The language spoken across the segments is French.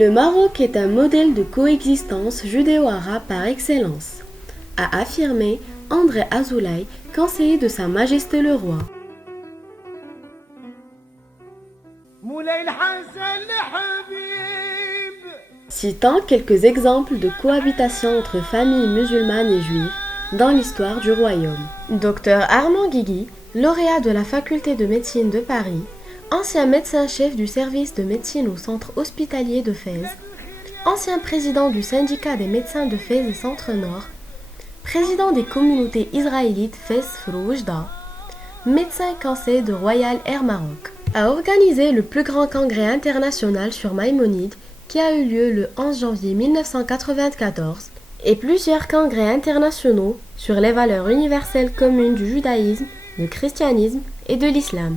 Le Maroc est un modèle de coexistence judéo-arabe par excellence, a affirmé André Azoulay, conseiller de Sa Majesté le Roi. Citant quelques exemples de cohabitation entre familles musulmanes et juives dans l'histoire du royaume. Dr Armand Guigui, lauréat de la faculté de médecine de Paris, ancien médecin-chef du service de médecine au centre hospitalier de Fès, ancien président du syndicat des médecins de Fès et Centre-Nord, président des communautés israélites Fès-Froujda, médecin conseiller de Royal Air Maroc, a organisé le plus grand congrès international sur Maïmonide qui a eu lieu le 11 janvier 1994 et plusieurs congrès internationaux sur les valeurs universelles communes du judaïsme, du christianisme et de l'islam.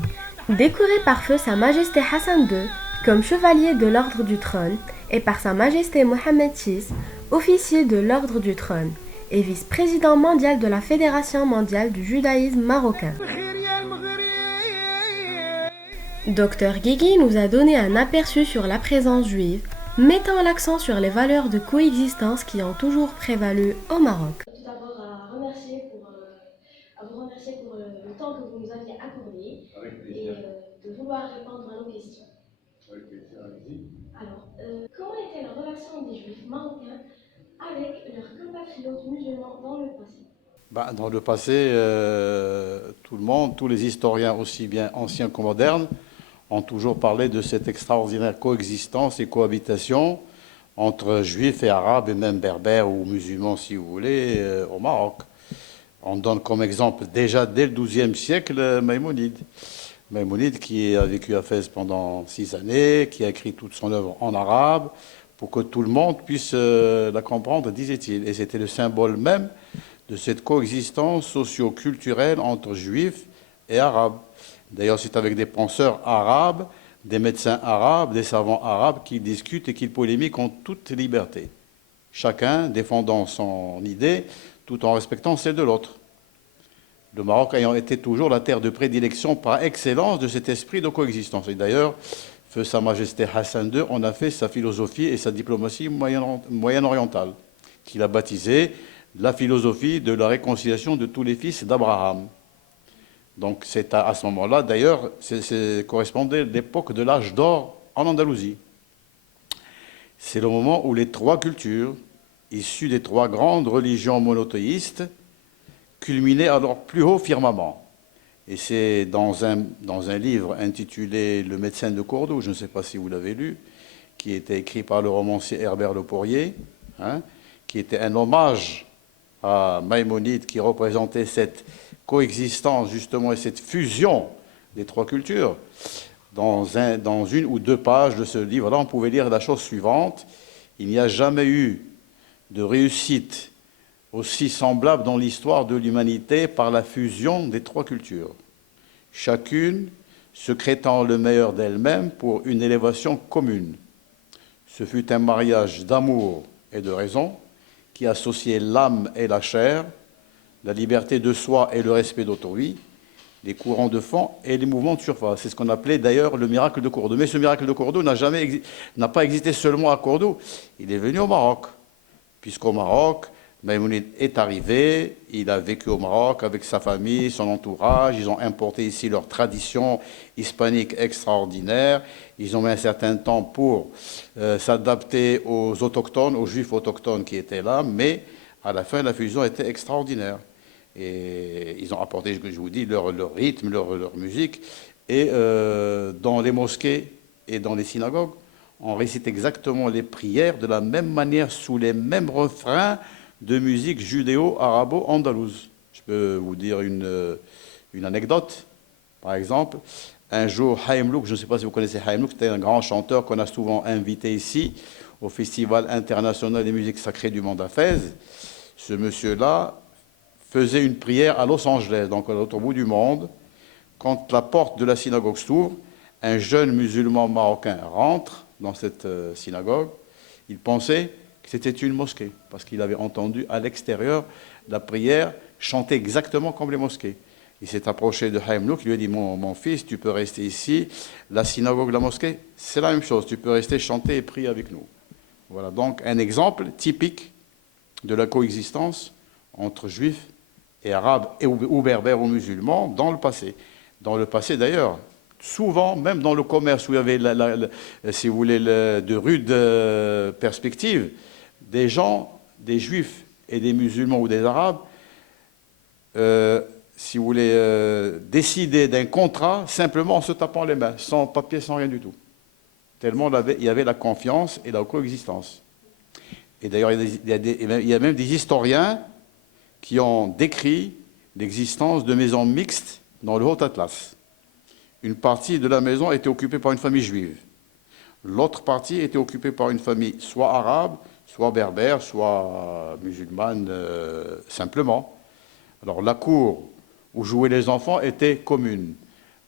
Décoré par feu Sa Majesté Hassan II comme chevalier de l'Ordre du Trône et par Sa Majesté Mohammed VI, officier de l'Ordre du Trône et vice-président mondial de la Fédération mondiale du judaïsme marocain. Dr Guigui nous a donné un aperçu sur la présence juive, mettant l'accent sur les valeurs de coexistence qui ont toujours prévalu au Maroc. Tout d'abord à vous remercier pour le temps que vous nous aviez accordé et de vouloir répondre à nos questions. Avec plaisir, allez-y. Alors, comment était la relation des Juifs marocains avec leurs compatriotes musulmans dans le passé? Dans le passé, tout le monde, tous les historiens, aussi bien anciens que modernes, ont toujours parlé de cette extraordinaire coexistence et cohabitation entre juifs et arabes, et même berbères ou musulmans, si vous voulez, au Maroc. On donne comme exemple, déjà dès le XIIe siècle, Maïmonide. Maïmonide qui a vécu à Fès pendant 6 années, qui a écrit toute son œuvre en arabe, pour que tout le monde puisse la comprendre, disait-il. Et c'était le symbole même de cette coexistence socio-culturelle entre juifs et arabes. D'ailleurs, c'est avec des penseurs arabes, des médecins arabes, des savants arabes qui discutent et qui polémiquent en toute liberté. Chacun défendant son idée tout en respectant celle de l'autre. Le Maroc ayant été toujours la terre de prédilection par excellence de cet esprit de coexistence. Et d'ailleurs, feu Sa Majesté Hassan II en a fait sa philosophie et sa diplomatie moyen-orientale, qu'il a baptisée la philosophie de la réconciliation de tous les fils d'Abraham. Donc c'est à ce moment-là, d'ailleurs, correspondait l'époque de l'âge d'or en Andalousie. C'est le moment où les 3 cultures, issues des 3 grandes religions monothéistes, culminaient à leur plus haut firmament. Et c'est dans un livre intitulé « Le médecin de Cordoue », je ne sais pas si vous l'avez lu, qui était écrit par le romancier Herbert Le Poirier, qui était un hommage à Maïmonide, qui représentait cette coexistence justement et cette fusion des 3 cultures. Dans 1 ou 2 pages de ce livre-là, on pouvait lire la chose suivante: il n'y a jamais eu de réussite aussi semblable dans l'histoire de l'humanité par la fusion des 3 cultures, chacune secrétant le meilleur d'elle-même pour une élévation commune. Ce fut un mariage d'amour et de raison qui associait l'âme et la chair, la liberté de soi et le respect d'autrui, les courants de fond et les mouvements de surface. C'est ce qu'on appelait d'ailleurs le miracle de Cordoue. Mais ce miracle de Cordoue n'a pas existé seulement à Cordoue, il est venu au Maroc, puisqu'au Maroc, Maïmonide est arrivé, il a vécu au Maroc avec sa famille, son entourage, ils ont importé ici leur tradition hispanique extraordinaire, ils ont mis un certain temps pour s'adapter aux autochtones, aux juifs autochtones qui étaient là, mais à la fin, la fusion était extraordinaire. Et ils ont apporté, je vous dis, leur rythme, leur musique. Et dans les mosquées et dans les synagogues, on récite exactement les prières de la même manière, sous les mêmes refrains de musique judéo-arabo-andalouse. Je peux vous dire une anecdote. Par exemple, un jour, Haïm Louk, je ne sais pas si vous connaissez Haïm Louk, c'était un grand chanteur qu'on a souvent invité ici au Festival international des musiques sacrées du monde à Fès. Ce monsieur-là faisait une prière à Los Angeles, donc à l'autre bout du monde. Quand la porte de la synagogue s'ouvre, un jeune musulman marocain rentre dans cette synagogue. Il pensait que c'était une mosquée, parce qu'il avait entendu à l'extérieur la prière chanter exactement comme les mosquées. Il s'est approché de Haïm Louk, il lui a dit, mon fils, tu peux rester ici. La synagogue, la mosquée, c'est la même chose, tu peux rester chanter et prier avec nous. Voilà donc un exemple typique de la coexistence entre juifs et arabes ou berbères ou musulmans dans le passé. Dans le passé d'ailleurs, souvent, même dans le commerce où il y avait, si vous voulez, de rudes perspectives, des gens, des juifs et des musulmans ou des arabes, si vous voulez, décider d'un contrat simplement en se tapant les mains, sans papier, sans rien du tout. Tellement il y avait la confiance et la coexistence. Et d'ailleurs, il y a même des historiens qui ont décrit l'existence de maisons mixtes dans le Haut-Atlas. Une partie de la maison était occupée par une famille juive. L'autre partie était occupée par une famille soit arabe, soit berbère, soit musulmane simplement. Alors la cour où jouaient les enfants était commune.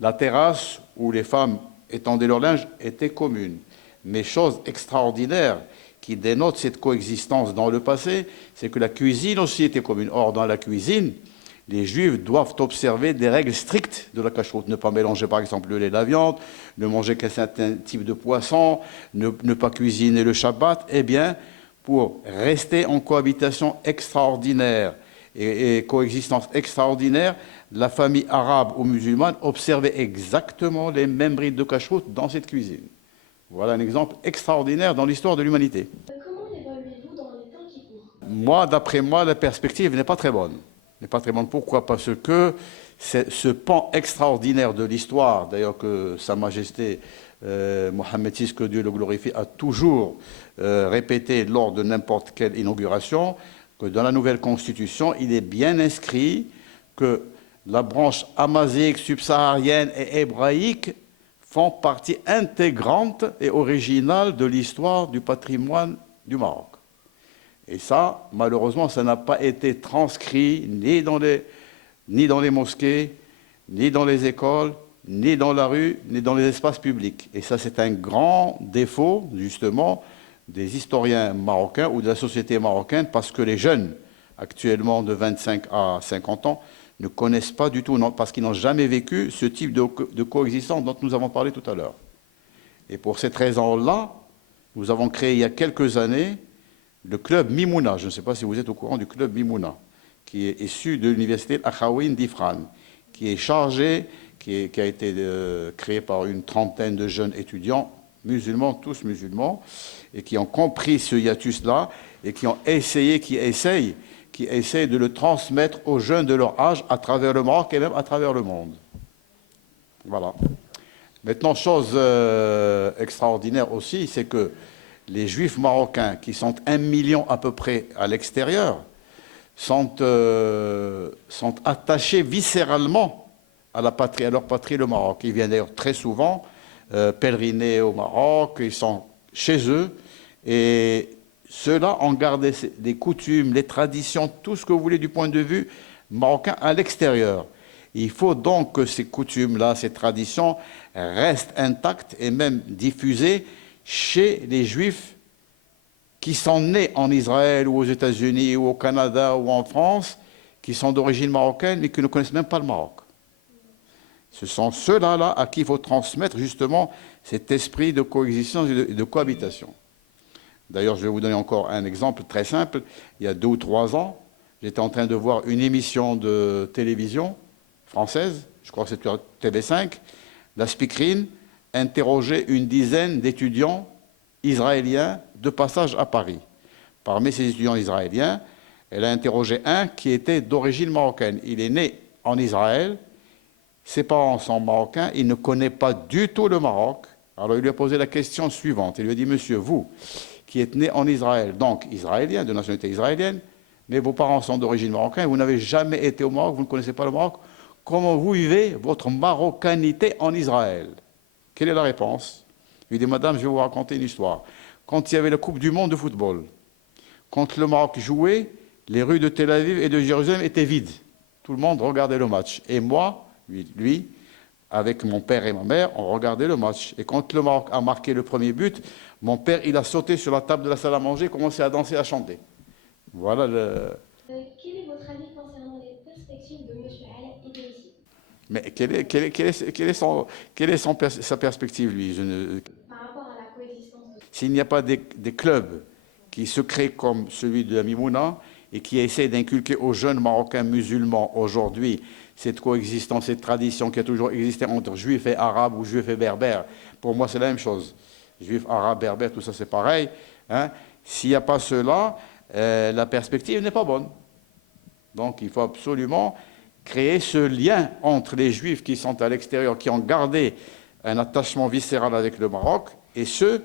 La terrasse où les femmes étendaient leur linge était commune. Mais chose extraordinaire qui dénote cette coexistence dans le passé, c'est que la cuisine aussi était commune. Or, dans la cuisine, les juifs doivent observer des règles strictes de la cacheroute. Ne pas mélanger par exemple le lait et la viande, ne manger qu'un certain type de poisson, ne pas cuisiner le Shabbat. Eh bien, pour rester en cohabitation extraordinaire et coexistence extraordinaire, la famille arabe ou musulmane observait exactement les mêmes rites de cacheroute dans cette cuisine. Voilà un exemple extraordinaire dans l'histoire de l'humanité. Comment l'évaluez-vous dans les temps qui courent? Moi, d'après moi, la perspective n'est pas très bonne. N'est pas très bonne. Pourquoi? Parce que ce pan extraordinaire de l'histoire, d'ailleurs que Sa Majesté Mohammed VI, que Dieu le glorifie, a toujours répété lors de n'importe quelle inauguration, que dans la nouvelle Constitution, il est bien inscrit que la branche amazigh, subsaharienne et hébraïque font partie intégrante et originale de l'histoire du patrimoine du Maroc. Et ça, malheureusement, ça n'a pas été transcrit ni dans les mosquées, ni dans les écoles, ni dans la rue, ni dans les espaces publics. Et ça, c'est un grand défaut, justement, des historiens marocains ou de la société marocaine, parce que les jeunes, actuellement de 25 à 50 ans, ne connaissent pas du tout, parce qu'ils n'ont jamais vécu ce type de coexistence dont nous avons parlé tout à l'heure. Et pour cette raison-là, nous avons créé il y a quelques années le club Mimouna. Je ne sais pas si vous êtes au courant du club Mimouna, qui est issu de l'université Akhawin d'Ifran, qui est chargé, qui a été créé par une trentaine de jeunes étudiants musulmans, tous musulmans, et qui ont compris ce hiatus-là, et qui ont essayé, qui essayent de le transmettre aux jeunes de leur âge à travers le Maroc et même à travers le monde. Voilà. Maintenant, chose extraordinaire aussi, c'est que les juifs marocains, qui sont 1 million à peu près à l'extérieur, sont attachés viscéralement à leur patrie, le Maroc. Ils viennent d'ailleurs très souvent pèleriner au Maroc, ils sont chez eux, et ceux-là ont gardé les coutumes, les traditions, tout ce que vous voulez du point de vue marocain à l'extérieur. Il faut donc que ces coutumes-là, ces traditions restent intactes et même diffusées chez les Juifs qui sont nés en Israël ou aux États-Unis ou au Canada ou en France, qui sont d'origine marocaine mais qui ne connaissent même pas le Maroc. Ce sont ceux-là à qui il faut transmettre justement cet esprit de coexistence et de cohabitation. D'ailleurs, je vais vous donner encore un exemple très simple. Il y a 2 ou 3 ans, j'étais en train de voir une émission de télévision française, je crois que c'était TV5, la speakerine interrogeait une dizaine d'étudiants israéliens de passage à Paris. Parmi ces étudiants israéliens, elle a interrogé un qui était d'origine marocaine. Il est né en Israël, ses parents sont marocains, il ne connaît pas du tout le Maroc. Alors il lui a posé la question suivante. Il lui a dit, monsieur, vous, qui êtes né en Israël, donc israélien, de nationalité israélienne, mais vos parents sont d'origine marocaine, vous n'avez jamais été au Maroc, vous ne connaissez pas le Maroc, comment vous vivez votre marocanité en Israël? Quelle est la réponse? Il lui dit, madame, je vais vous raconter une histoire. Quand il y avait la Coupe du Monde de football, quand le Maroc jouait, les rues de Tel Aviv et de Jérusalem étaient vides. Tout le monde regardait le match. Et moi, lui, avec mon père et ma mère, on regardait le match. Et quand le Maroc a marqué le premier but, mon père, il a sauté sur la table de la salle à manger, commencé à danser, à chanter. Voilà le... Quel est votre avis concernant les perspectives de M. Ala Idrissi? Mais quelle est sa perspective, lui? Par rapport à la coexistence de... S'il n'y a pas des clubs qui se crée comme celui de la Mimouna et qui essaie d'inculquer aux jeunes Marocains musulmans aujourd'hui cette coexistence, cette tradition qui a toujours existé entre juifs et arabes ou juifs et berbères. Pour moi, c'est la même chose. Juifs, arabes, berbères, tout ça, c'est pareil. Hein. S'il n'y a pas cela, la perspective n'est pas bonne. Donc, il faut absolument créer ce lien entre les juifs qui sont à l'extérieur, qui ont gardé un attachement viscéral avec le Maroc, et ceux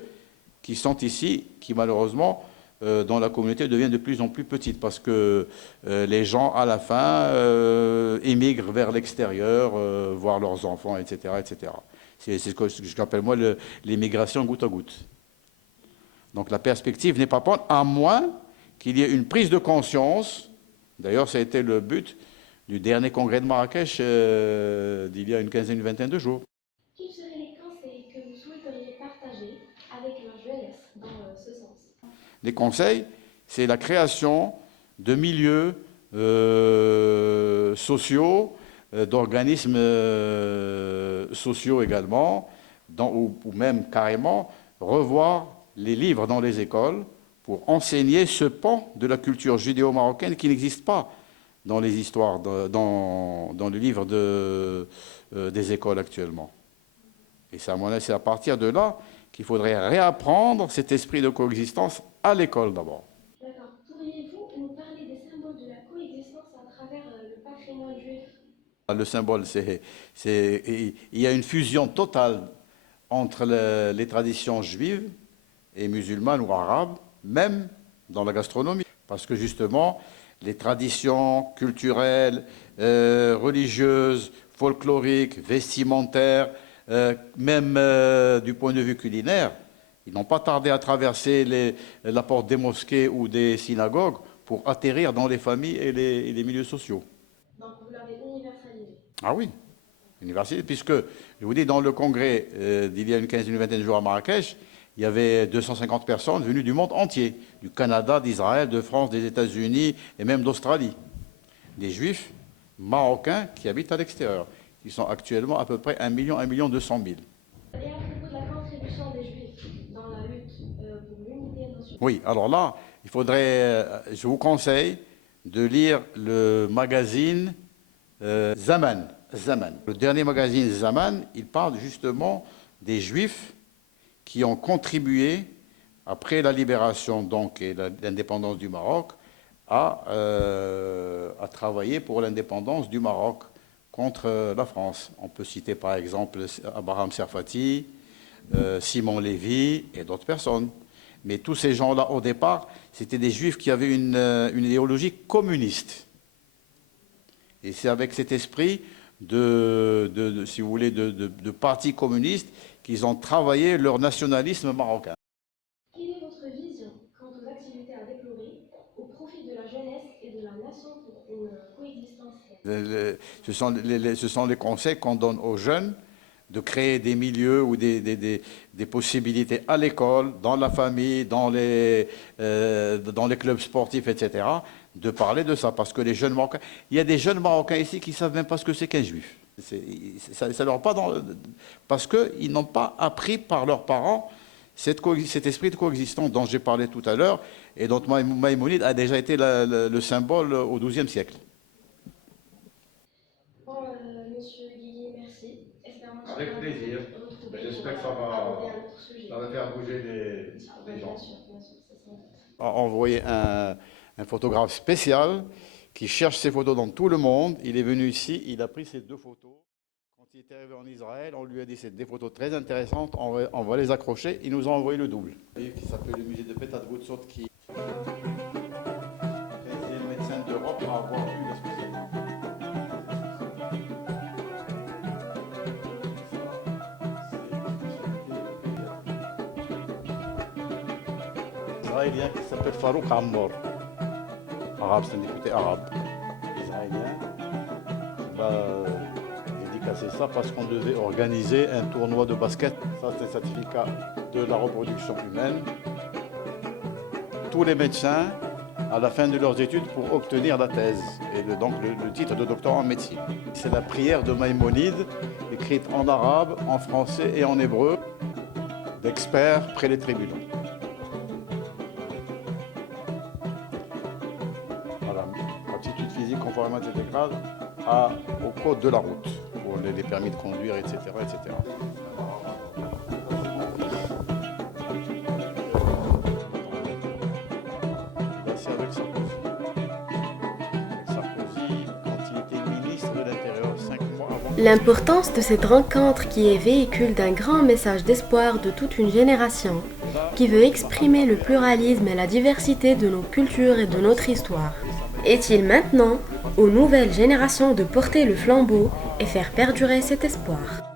qui sont ici, qui malheureusement, dans la communauté, deviennent de plus en plus petites, parce que les gens, à la fin, émigrent vers l'extérieur, voir leurs enfants, etc. etc. C'est ce que j'appelle, moi, l'immigration goutte à goutte. Donc la perspective n'est pas bonne, à moins qu'il y ait une prise de conscience. D'ailleurs, ça a été le but du dernier congrès de Marrakech d'il y a une quinzaine, une vingtaine de jours. Quels seraient les conseils que vous souhaiteriez partager avec la jeunesse dans ce sens? Les conseils, c'est la création de milieux sociaux, d'organismes sociaux également, ou même carrément revoir les livres dans les écoles pour enseigner ce pan de la culture judéo-marocaine qui n'existe pas dans les histoires, dans les livres des écoles actuellement. Et c'est à partir de là qu'il faudrait réapprendre cet esprit de coexistence à l'école d'abord. D'accord. Pourriez-vous nous parler des symboles de la coexistence à travers le patrimoine juif? Le symbole, il y a une fusion totale entre les traditions juives et musulmanes ou arabes, même dans la gastronomie. Parce que justement, les traditions culturelles, religieuses, folkloriques, vestimentaires, même du point de vue culinaire, ils n'ont pas tardé à traverser la porte des mosquées ou des synagogues pour atterrir dans les familles et les milieux sociaux. Donc vous l'avez universalisé. Ah oui, universalisé, puisque, je vous dis, dans le congrès d'il y a une quinzaine, une vingtaine de jours à Marrakech, il y avait 250 personnes venues du monde entier, du Canada, d'Israël, de France, des États-Unis et même d'Australie. Des juifs marocains qui habitent à l'extérieur, qui sont actuellement à peu près 1 200 000. Et à propos de la contribution des juifs dans la lutte pour l'unité nationale. Oui, alors là, il faudrait, je vous conseille de lire le magazine Zaman. Le dernier magazine Zaman, il parle justement des juifs qui ont contribué, après la libération donc, et l'indépendance du Maroc, à travailler pour l'indépendance du Maroc contre la France. On peut citer par exemple Abraham Serfati, Simon Lévy et d'autres personnes. Mais tous ces gens-là, au départ, c'était des juifs qui avaient une idéologie communiste. Et c'est avec cet esprit si vous voulez, de parti communiste qu'ils ont travaillé leur nationalisme marocain. Quelle est votre vision quant aux activités à déplorer au profit de la jeunesse et de la nation pour une coexistence saine? Ce sont les conseils qu'on donne aux jeunes de créer des milieux ou des possibilités à l'école, dans la famille, dans les clubs sportifs, etc., de parler de ça. Parce que les jeunes Marocains, il y a des jeunes Marocains ici qui ne savent même pas ce que c'est qu'un juif. Ça leur pas parce qu'ils n'ont pas appris par leurs parents cet esprit de coexistence dont j'ai parlé tout à l'heure et dont Maïmonide a déjà été le symbole au XIIe siècle. Bon, monsieur Guigui, merci. Avec plaisir. J'espère que ça va faire bouger les gens. Bien sûr, ça sent. A envoyé un photographe spécial qui cherche ses photos dans tout le monde. Il est venu ici, il a pris ces 2 photos. Quand il est arrivé en Israël, on lui a dit c'est des photos très intéressantes, on va les accrocher. Il nous a envoyé le double. Qui s'appelle le musée de Petat Boutsot, qui est le 15e médecin d'Europe à avoir eu la spécialité. Israélien qui s'appelle Farouk Ammar. Arabe, c'est un député arabe, israélien, qui va dédicacer ça parce qu'on devait organiser un tournoi de basket. Ça, c'est le certificat de la reproduction humaine. Tous les médecins, à la fin de leurs études, pour obtenir la thèse, et donc le titre de doctorat en médecine. C'est la prière de Maïmonide, écrite en arabe, en français et en hébreu, d'experts près les tribunaux. conformément à cet grade au code de la route, pour les permis de conduire, etc. etc. C'est avec Sarkozy. Sarkozy, quand il était ministre de l'Intérieur, 5 mois avant... L'importance de cette rencontre qui est véhicule d'un grand message d'espoir de toute une génération, qui veut exprimer le pluralisme et la diversité de nos cultures et de notre histoire. Est-il maintenant aux nouvelles générations de porter le flambeau et faire perdurer cet espoir ?